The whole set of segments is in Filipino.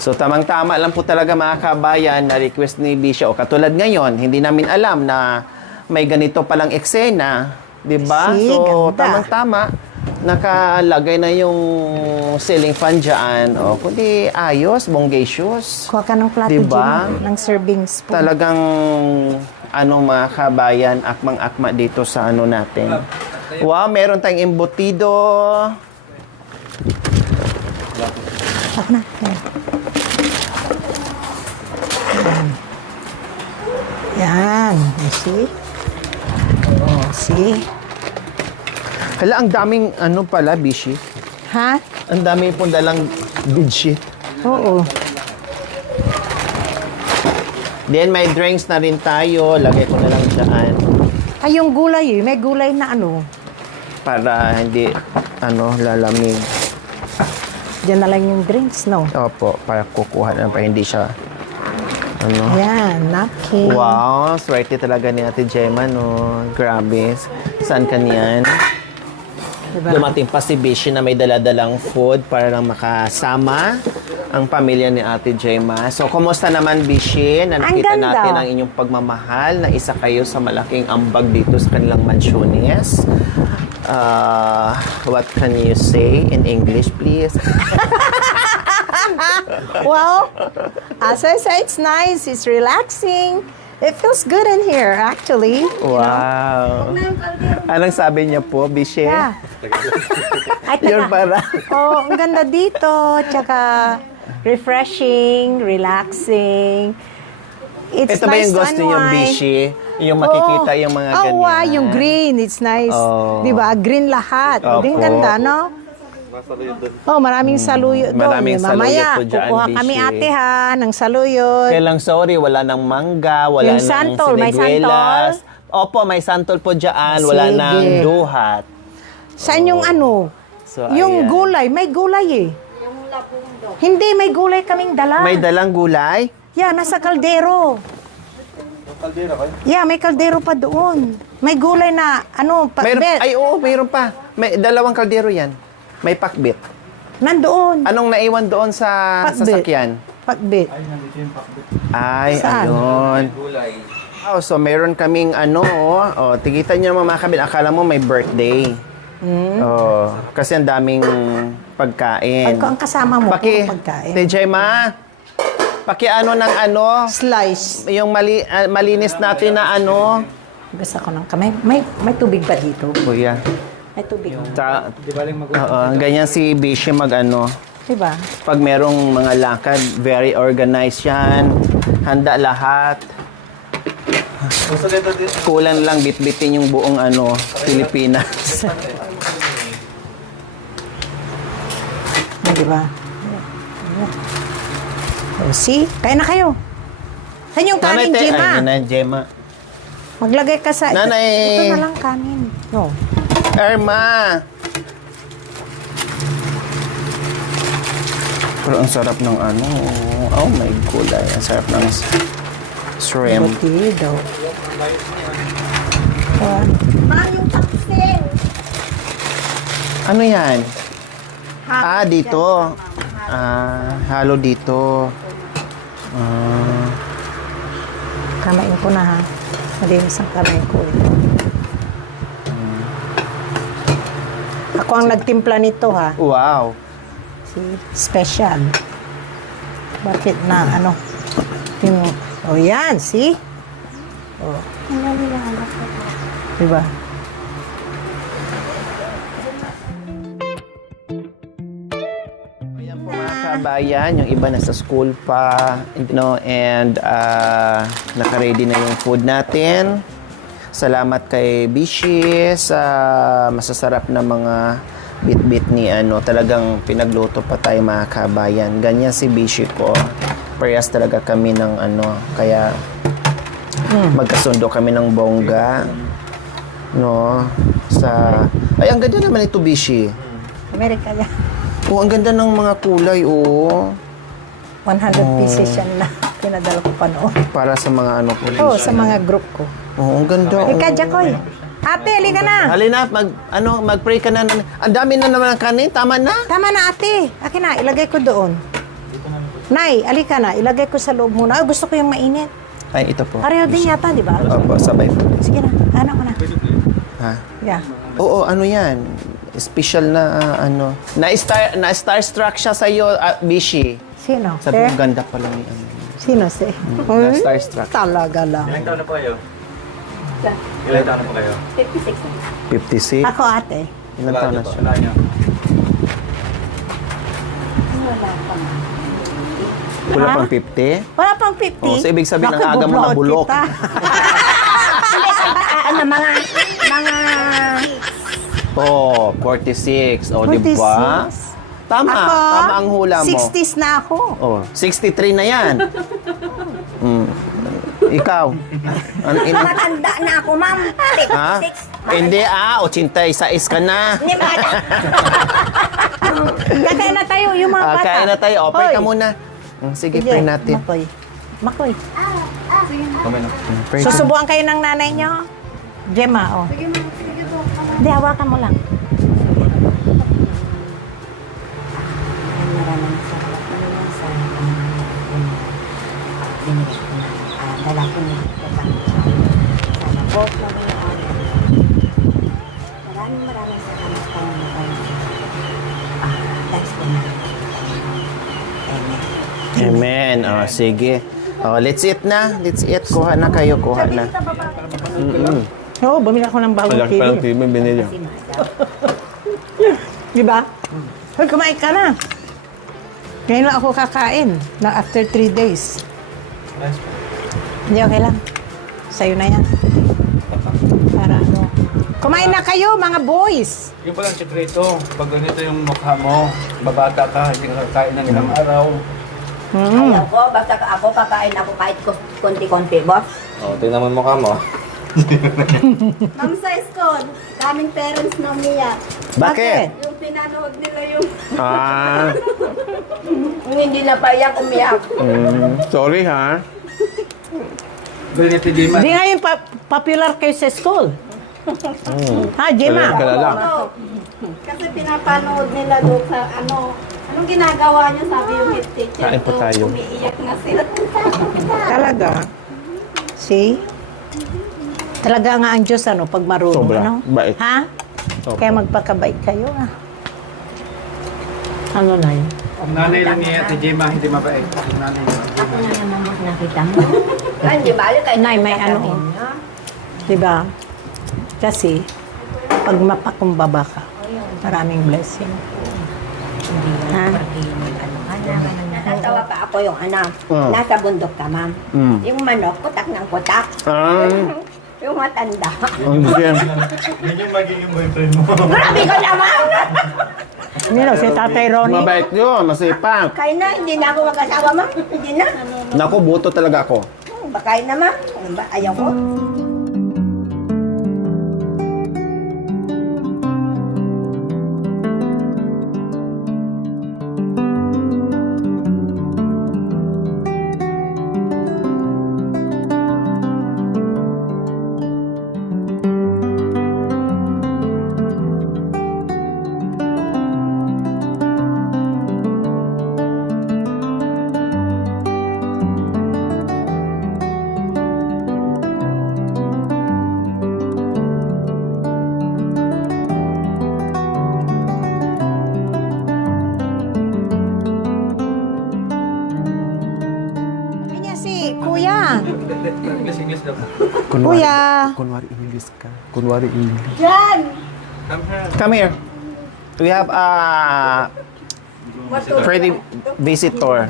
So, tamang-tama lang po talaga mga kabayan na request ni Bisha. O katulad ngayon, hindi namin alam na may ganito palang eksena. Diba? Si, So, ganda. tamang-tama. Nakalagay na yung ceiling fan dyan. O, kundi ayos, bongacious. Kuha ka ng plato, Diba? Gina, ng serving spoon. Talagang, mga kabayan, akmang-akma dito sa natin. Wow, meron tayong embutido. Ako na. Yan. You see? Oh, see? Hala, ang daming pala, Bishi. Ha? Ang dami pong dalang bedsheet. Oo. Then, may drinks na rin tayo. Lagay ko na lang dyan. Ay, yung gulay eh. May gulay na Para hindi, lalamig. Diyan na lang yung drinks, no? Opo, para kukuha na para hindi siya, Yan, napkin. Wow, swerte talaga ni Ate Gemma, no? Grabe. Saan ka niyan? Diba? Dumating pa si Bishi na may daladalang food para lang makasama ang pamilya ni Ate Gemma. So, kumusta naman, Bishi? Na nakita ganda. natin ang inyong pagmamahal na isa kayo sa malaking ambag dito sa kanilang mansyones. What can you say in English, please? Well, as I say, it's nice. It's relaxing. It feels good in here, actually. Wow. Anong sabi niya po, Bishi? Yeah. Ay, Yun para. Oh, ang ganda dito. Tsaka refreshing, relaxing. It's Ito ba nice yung to gusto niyo, unwind. Bishi? Yung makikita yung mga ganyan. Oh, wow, yung green. It's nice. Oh. Di ba? Green lahat. O, din Opo. ganda, no? Oh, maraming saluyot doon. Maraming saluyot Mamaya, po dyan, kukuha kami Bishi. ate ha, ng saluyot. Kaya lang, sorry, wala ng mangga, wala Yung ng santol, may siniguelas. Opo, may santol po dyan. Wala Sige. ng duhat. Saan yung So, yung ayan. gulay. May gulay eh. Hindi, may gulay kaming dala. May dalang gulay? Yeah, nasa kaldero. Yeah, may kaldero pa doon. May gulay na, pakbet. Ay, oo, mayroon pa. May dalawang kaldero yan. May pakbit. Nandoon. Anong naiwan doon sa Pakbit. sasakyan? Pakbet. Ay, Saan? ayun. Oh, so meron kaming tigitan niyo mga kabin. Akala mo may birthday. Oh, kasi ang daming pagkain. Pagka ang kasama mo, puro pagkain. Tejema, ng Slice. yung malinis natin na Basta ko ng kamay. May tubig ba dito? Kuya. May tubig. Ganyan si Bishi Diba? pag merong mga lakad, very organized yan. Handa lahat. Kulang lang bitbitin yung buong Pilipinas. Diba? Oh, see? Kaya na kayo. Saan yung kanin, Gemma? Ay, na, Gemma. Maglagay ka sa... Nanay. Ito na lang kanin. No. Irma! Pero ang sarap ng oh my gulay. Ang sarap ng shrimp. Buti daw. Yung taksin. Ano yan? Dito. Halo dito. Kamain ko na ha. Malinis ang kamay ko. Ako ang nagtimpla nito ha. Wow. See? Special. Bakit na yung, yan, see? Oh. Diba? Ayan po mga kabayan, yung iba nasa school pa, and naka-ready na yung food natin. Salamat kay Bishi sa masasarap na mga bit-bit ni talagang pinagluto pa tayo mga kabayan. Ganyan si Bishi ko. Parehas talaga kami ng kaya magkasundo kami ng bongga. No? Ay, ang ganda naman ito, Bishi. Amerika yan. Oh, ang ganda ng mga kulay, oh. 100 pieces yan na pinadala ko pa noon. Para sa mga Oo, sa mga group ko. Oh, ang ganda. Oh. Ika, Jacoy. Ate, halika na. Halina, mag-pray ka na. Ang dami na naman ng kanin. Tama na. Tama na, ate. Akin na, ilagay ko doon. Nay, alika na. Ilagay ko sa loob muna. Ay, gusto ko yung mainit. Ay, ito po. Pareho din yata, di ba? Opo, sabay po. Sige na. Hanap mo na. Ha? Yeah. Oo, ano yan? Special na ano. Na-starstruck siya sa'yo, Bishi. Sino? Sabi Eh? mo, ganda pala ni ano. Sino si? Na-starstruck. Talaga lang. Ilang taon na po kayo? Ilang taon na po kayo? 56. Ako ate. Ilang taon na siya? Wala niyo. Wala Ha? pang 50? Wala pang 50. Oh, so ibig sabihin, Naku, ang aga mo na bublood bulok. kita. Ano, mga Oh, 46. Oh, di ba? 46. Tama. Ako, Tama ang hula mo. 60s na ako. Oh, 63 na yan. Ikaw? Ano, Matanda na ako, ma'am. ha? Hindi 86 ka na. Hindi ba? Kakain na tayo, yung mga bata. Kain na tayo. Pray Hoy. ka muna. Sige, Sige, pray natin. Makoy. Makoy. Kami na. Pray ka. Susubuan kayo ng nanay nyo? Gemma, oh. Hindi, hawakan mo lang. Maraming salamat naman sa binigay ko na lalaki ni sana po maraming salamat Panginoon. Thanks po na. Amen. Amen. Oh, sige. Oh, let's eat na. Let's eat. Kuha na kayo. Kuha na. Oo, bumili ako ng bagong TV. TV binili. Si Madam. Di ba? Hoy, kumain ka na. Ngayon lang ako kakain na after 3 days. Hindi, okay lang. Sa'yo na yan. Para ano. Kumain na kayo, mga boys. Yung palang sekreto, pag ganito yung mukha mo, babata ka, hindi ka kakain ng ilang araw. Ayaw ko, basta ako kakain ako kahit konti-konti, boss. Oh, tingnan mo yung mukha mo. Ma'am sa school, kaming parents na umiyak. Bakit? Yung pinanood nila yung Ah, hindi na payak umiyak. sorry ha. Ganito di man. Di ngayon popular kayo sa school. Ha, Gemma? Oo. Kasi pinapanood nila doon sa anong ginagawa niyo, sabi yung head teacher Kain po ko, tayo. umiiyak na sila. Talaga. See? Talaga nga ang Diyos, pag marunong, Sobra. ano? Bait. Ha? Sobra. Kaya magpakabait kayo, Ano na yun? Ang nanay lang niya, si Gemma, hindi mabait. Ang nanay niya. Ako na naman mas nakita mo. Hindi ba? Nay, may ano, diba? Kasi, pag mapakumbaba ka, maraming blessing. Ha? Natatawa pa ako yung nasa bundok ka, ma'am. Yung manok, kutak ng kutak. Yung matanda. Yun yung magiging boyfriend mo. Grabe ka naman! Hindi si Tatay Ronnie. Mabait yun. Masipag. Kain na, hindi na ako mag-asawa, ma'am. Hindi na. Naku, buto talaga ako. Bakain na, ma'am. Ano ba? Ayaw ko. Kanya si Kuya. English daw. Kuya. Kunwari English ka. Kunwari English. Yan! Come here. We have a pretty visitor.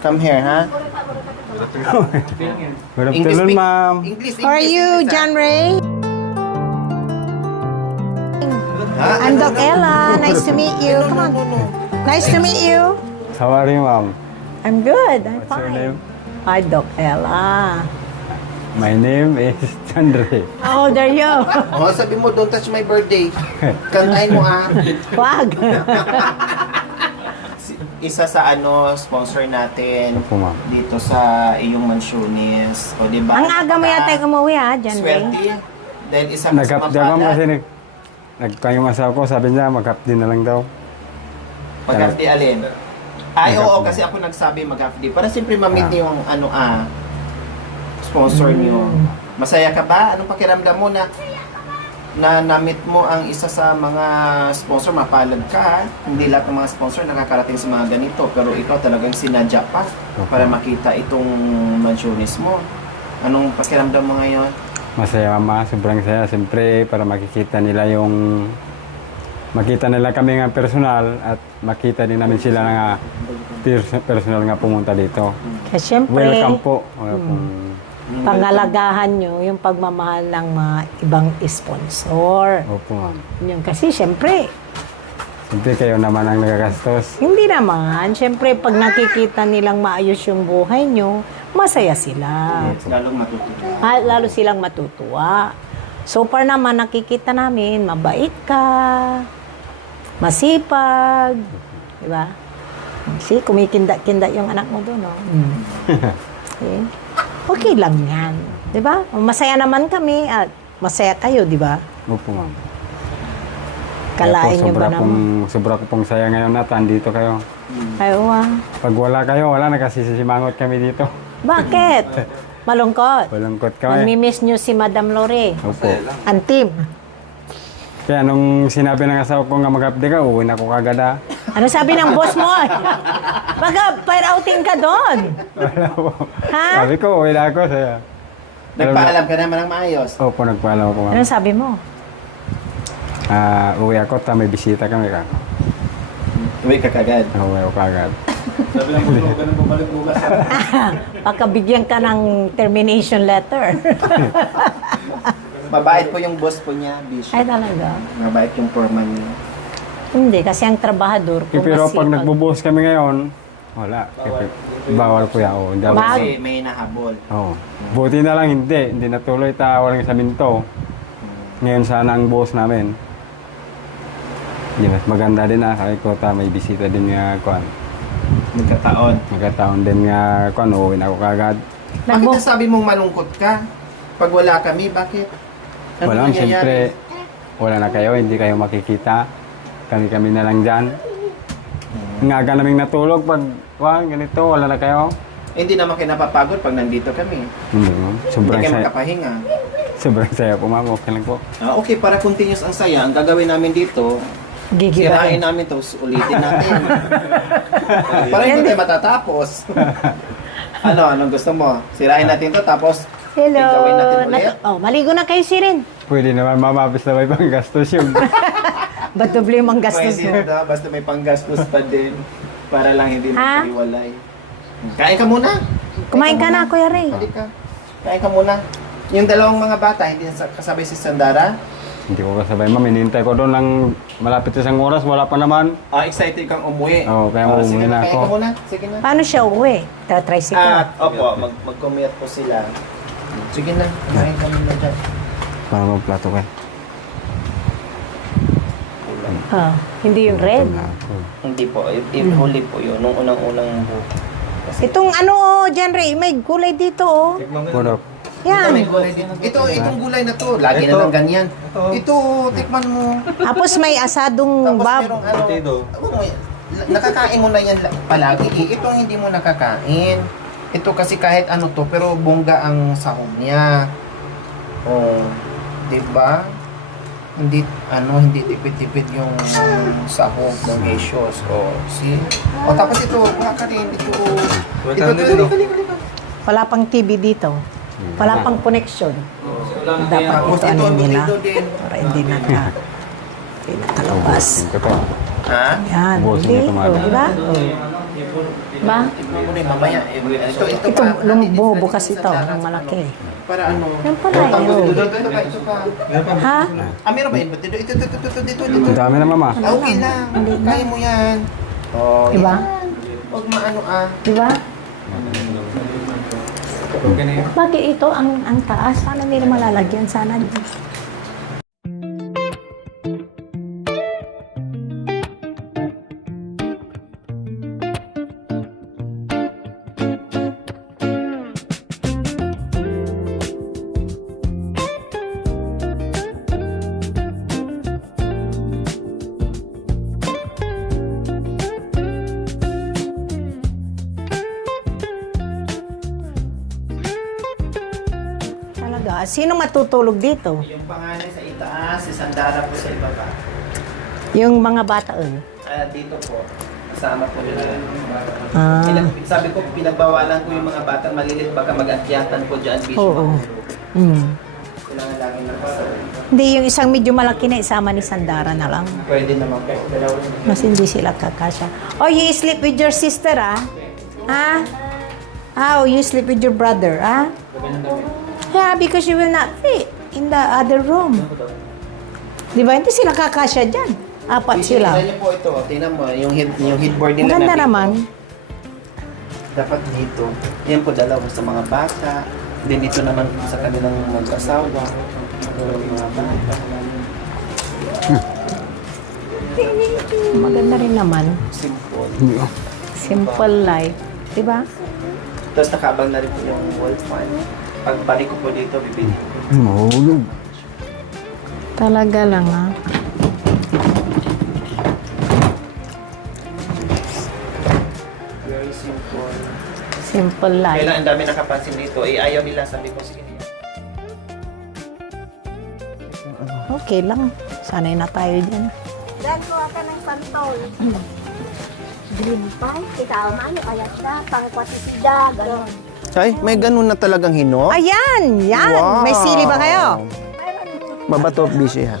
Come here, ha? Good afternoon, ma'am. English, How are you, John Ray? I'm Doc Ella. Nice to meet you. Come on. Nice to meet you. How are you, ma'am? I'm good. I'm What's your fine. name? Hi, Doc Ella. My name is Chandre. How old are you? Oh, sabi mo, don't touch my birthday. Kantahin mo, ah. Wag. Isa sa sponsor natin Opo, ma'am. dito sa iyong Mansiones. O, di ba? Ang aga mo yata umuwi, ha, John Ray? Swerte. Dahil isa mas Nag-up din, ma'am, kasi mapalad. nagtayong asawa ko, sabi niya, mag-up din na lang daw. Mag-half day alin? Ay, oo, kasi ako nagsabi mag-half day. Para siyempre ma-meet niyo yung sponsor niyo. Masaya ka ba? Anong pakiramdam mo na na-meet mo ang isa sa mga sponsor? Mapalad ka, ha? Hindi lahat ng mga sponsor nakakarating sa mga ganito. Pero ikaw talagang sinadya pa para makita itong mansiones mo. Anong pakiramdam mo ngayon? Masaya mama, sobrang saya. Siyempre, para makikita nila makita nila kami nga personal at makita din namin sila nga personal nga pumunta dito. Kaya syempre, Welcome po. Wala pong pangalagahan nyo yung pagmamahal ng mga ibang sponsor. opo ma'am. Yun kasi syempre, Siyempre kayo naman ang nagagastos. hindi naman. Syempre, pag nakikita nilang maayos yung buhay nyo, masaya sila. Lalong matutuwa. Lalo silang matutuwa. So far naman, nakikita namin, mabait ka, masipag, di ba? See, kumikinda-kinda yung anak mo doon, no? See? Okay lang yan. Di ba? Masaya naman kami at masaya kayo, di ba? Opo ma'am. Kalain nyo ba naman? Sobra ko pong saya ngayon na andito kayo. Ay, Pag wala kayo, wala, nakasisimangot kami dito. bakit? Malungkot. Walungkot kami. Namimiss nyo si Madam Lore. Opo. Antim. Kaya nung sinabi ng asawa ko nga mag-update ka, uwi na ako kagad ah. Ano sabi ng boss mo? Baka fire outing ka doon. Wala po. Ha? Sabi ko, uwi na ako. Saya. Nagpaalam ka naman ng maayos. Opo, nagpaalam ako ma'am. Ano sabi mo? Uwi ako, may bisita kami ka. Uwi ka kagad. Uwi ako kagad. Sabi ng gusto ko ka nang bumalik bukas. Baka bigyan ka ng termination letter. Mabait po yung boss po niya, Bishop. Ay talaga? Mabait yung foreman niya. Hindi, kasi ang trabahador, kung Pero pag masipag- nagbubuhos kami ngayon, wala. Bawal po yan. Oo, Bawal. Kasi may nahabol. Oo. Buti na lang hindi natuloy walang saminto. Ngayon sana ang boss namin. Di mas maganda din kaya ko may bisita din nga kuan. Nagkataon. Magkataon din nga kuan, uwi na ako kagad. Bakit nasabi mong malungkot ka? Pag wala kami, bakit? Ano Walang, nangyayari? siyempre, wala na kayo, hindi kayo makikita. Kami na lang dyan. Ngaga naming natulog pag, ganito, wala na kayo. Hindi naman kayo napapagod pag nandito kami. Hindi mo. Hindi Sobrang kayo saya. makapahinga. Sobrang saya po, ma'am. Okay lang po. Okay, para continuous ang saya, ang gagawin namin dito, sirain Gigibain. namin to, ulitin natin. Para hindi tayo matatapos. Anong gusto mo? Sirain natin to, tapos Hello. gawin natin ulit? Maligo na kayo, Sirin. Pwede naman, ma'am, abis na may panggastos yung... Ba't doble yung gastos mo? Pwede na, basta may panggastos pa din. Para lang hindi Ha? magkaliwalay. Kain ka muna. Kumain ka na, Kuya Ray. Halika. Kain ka muna. Yung dalawang mga bata, hindi kasabay si Sandara. Hindi ko kasabay, ma'am. Hinihintay ko doon lang malapit isang oras. Wala pa naman. Excited kang umuwi. Oo, kaya umuwi sige na kain ako. ka muna. Sige na. Paano siya uwi? Tricycle. Opo, mag-commute po sila. Sige na, kain ka muna dyan. Para magplato kayo. Hindi yung red. Hindi po, huli po yun, nung unang-unang buko. Itong Jan Ray, may gulay dito, oh. Puro. Yan. May gulay dito. Itong gulay na to, lagi na lang ganyan. Ito, tikman mo. Tapos may asadong Tapos bab. merong wag mo, nakakain mo na yan palagi. Itong hindi mo nakakain. Ito kasi kahit ano to, pero bongga ang sahog niya. Oh, 'di ba? Hindi tipid-tipid yung sahog ng Hesios. Oh, see? Oh, tapos ito, wala ka rin. Ito. Wala pang TV dito. Wala pang connection. Dapat Tapos ito ano nila. ito din. Para hindi nakalabas. Ito po. Ha? Yan. Ubusin Hindi. niyo tomato. Diba? Ba? Mamaya. Ito Ito, bukas ito. Ang malaki. Para ano? Yan pala, Tapos yun. ito pa. Ha? Meron ba yun? Ito. Ang dami na, mama. Okay lang. Kaya mo yan. Oh, Diba? yan. Huwag maano Diba? Bakit ito ang taas? Sana nila malalagyan? Sana Sino matutulog dito? Yung panganay sa itaas, si Sandara po sa ibaba. Yung mga bata, Dito po, kasama po nila. Ah. Sabi ko, pinagbawalan ko yung mga batang malilit, baka mag-akyatan po dyan. Oo. Mm. Kailangan lagi nakasama. Hindi, yung isang medyo malaki na isama ni Sandara na lang. Pwede naman po. Mas hindi sila kakasya. Oh, you sleep with your sister, ah? Ah? Oh, you sleep with your brother, ah? Yeah, because you will not fit in the other room. Di ba? Hindi sila kakasya dyan. Apat sila. Tingnan niyo po ito. Tingnan mo, yung headboard nila Maganda dito. naman. Dapat dito. Yan po dalawa sa mga bata. Then dito naman sa kanilang mag-asawa. Yung mga bata. Maganda rin naman. Simple. Simple life. Di ba? Tapos nakabang na rin po yung wall fan. Pagbalik ko po dito, bibili ko. Mahulog. Talaga lang, ah. Very simple. Simple life. Kailan ang dami nakapansin dito, ayaw nila, sabi ko sige. Okay lang. Sanay na tayo dyan. Dan ko ka ng santol. Green pie, ikaw ano kaya siya, pangkwatisida, gano'n. Ay, may ganun na talagang hino? Ayan! Yan! Wow. May sili ba kayo? Mabato, busy ha.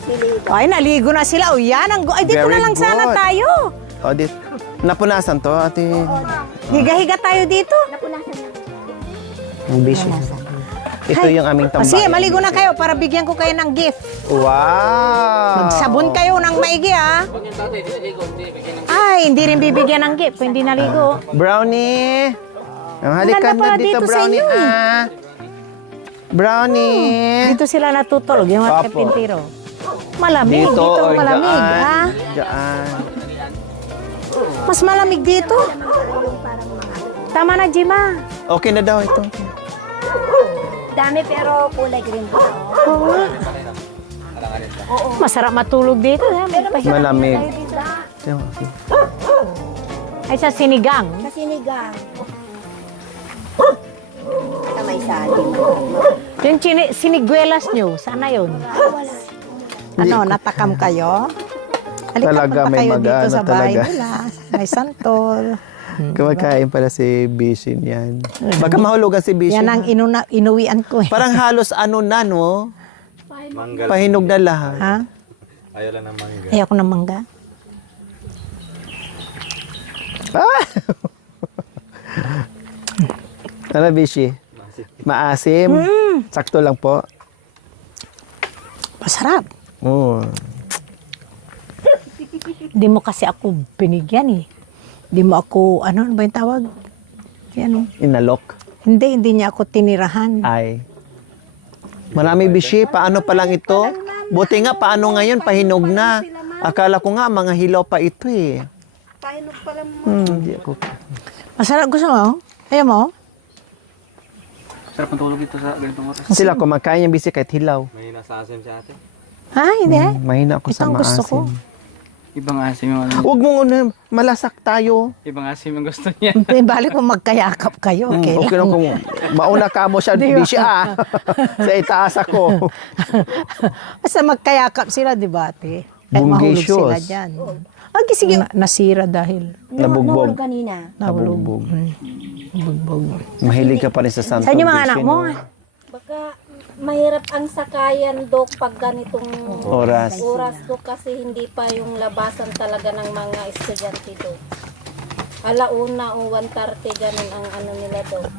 Sili. Ay, naligo na sila. O yan, ang ay, dito Very na lang sana good. tayo. O, napunasan to, ate. Higa-higa tayo dito. Napunasan na. Ang busy. Ito Ay. yung aming tambayan. Sige, maligo na kayo para bigyan ko kayo ng gift. Wow! Magsabon kayo ng maigi, ha? Ay, hindi rin bibigyan ng gift kung hindi naligo. Brownie! Ang halikan Maganda pala na dito, dito sa Brownie. inyo, eh. Ah. Brownie! Dito sila natutulog, yung mga Opo. karpintero. Malamig, dito, or malamig, dyan. ha? Dyan. Mas malamig dito. Tama na, Jima. Okay na daw ito. Dami pero kulay green po. Oo nga. Masarap matulog dito, ha? Malamig. Ay, sa sinigang. Sa sinigang. Sa may sali. Yung siniguelas nyo, sana yun? Ano, natakam kayo? Halika, Talaga, punta may kayo dito mag-ano sa bahay talaga. nila. May santol. Kumakain pala si Bishin yan. Baka mahulugan si Bishin. Yan ang inuwian ko, eh. Parang halos ano na, no? Manggal. Pahinog na lahat. Ha? Ayaw lang ng mangga. Ayoko ng mangga. Ah! Ano, Bishi? Maasim? Sakto lang po. Masarap. Oh. Hindi mo kasi ako binigyan, eh. Hindi mo ako, ano ba yung tawag? Yan, Inalok. hindi niya ako tinirahan. Ay. Marami, Bishi. Paano pa lang ito? Buti nga, paano ngayon? Pahinog na. Akala ko nga, mga hilaw pa ito eh. Pahinog pala mo. Hindi ako. Masarap, gusto mo? Ayaw mo? Sarap matulog ito sa ganitong oras. Sila kumakain yung Bishi kahit hilaw. May nasasim si ate. Ha, hindi. Mahina ako Ito sa ang gusto ko. maasim. Ibang asim yung ano. Huwag mong malasak tayo. Ibang asim yung gusto niya. Hindi, balik kung magkayakap kayo. Okay, Okay lang kung mauna ka mo siya, Di ba? Bishi ah. Sa itaas ako. Basta magkayakap sila, di ba, ate? Kahit mahulog Bungacious. sila dyan. Okay, sige. Nasira dahil. Nabugbog. Kanina. Nahulog. Nabugbog. Nabugbog. Mahilig ka pa rin sa Santo Saan yung mga anak Bishi, mo? no? Baka mahirap ang sakayan, Dok, pag ganitong Oras. oras, Dok, kasi hindi pa yung labasan talaga ng mga estudyante, Dok. Alauna o 1:30, ganun ang ano nila, Dok.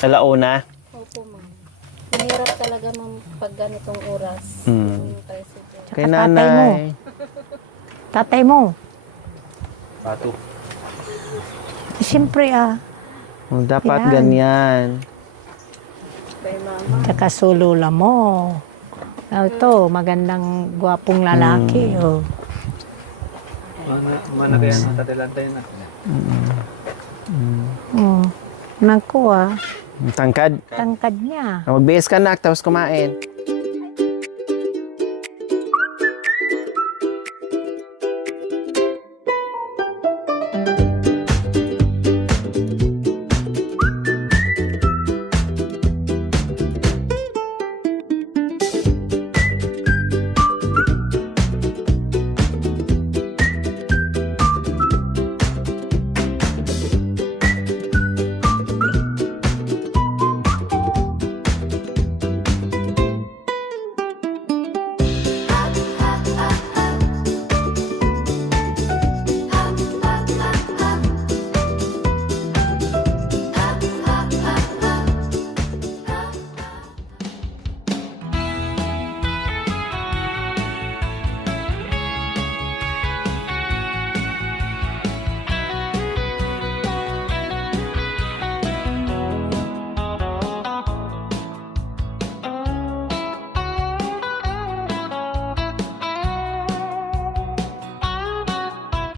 Alauna. Opo, ma'am. Mahirap talaga, ma'am, pag ganitong oras. Hmm. Yung president. Kay Tatay mo. nanay. Tatay mo. Pato. Siyempre, Oh, dapat Yan. ganyan. Kay mama. tsaka sulula mo. Ito, magandang gwapong lalaki. Oh. Mana kaya sa tatilantay na. Oh. Naku, Tangkad. tangkad niya. Magbihis ka na, tapos kumain.